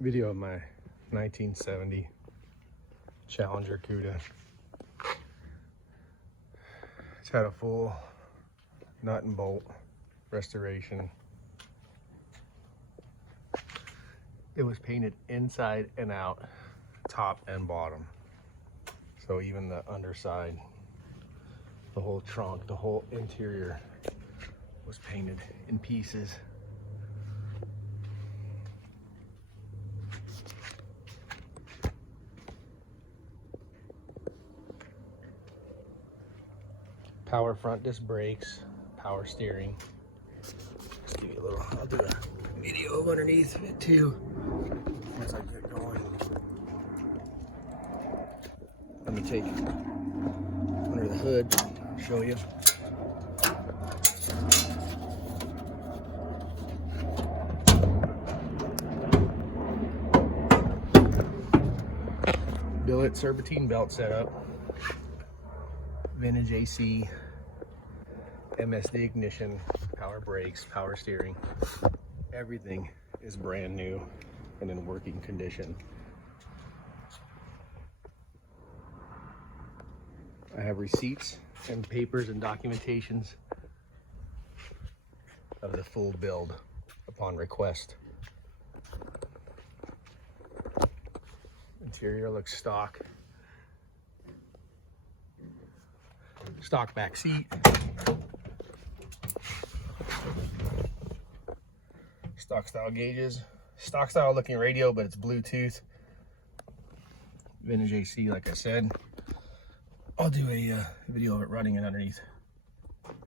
Video of my 1970 Challenger cuda. It's had a full nut and bolt restoration. It was painted inside and out, top and bottom. So even the underside, the whole trunk, the whole interior was painted in pieces. Power front disc brakes, power steering. Let's give you a little, I'll do a video of underneath it too as I get going. Let me take under the hood, show you. Billet serpentine belt setup, vintage AC, MSD ignition, power brakes, power steering. Everything is brand new and in working condition. I have receipts and papers and documentations of the full build upon request. Interior looks stock. Stock back seat. Stock style gauges. Stock style looking radio, but it's Bluetooth. Vintage AC, like I said. I'll do a video of it running it underneath.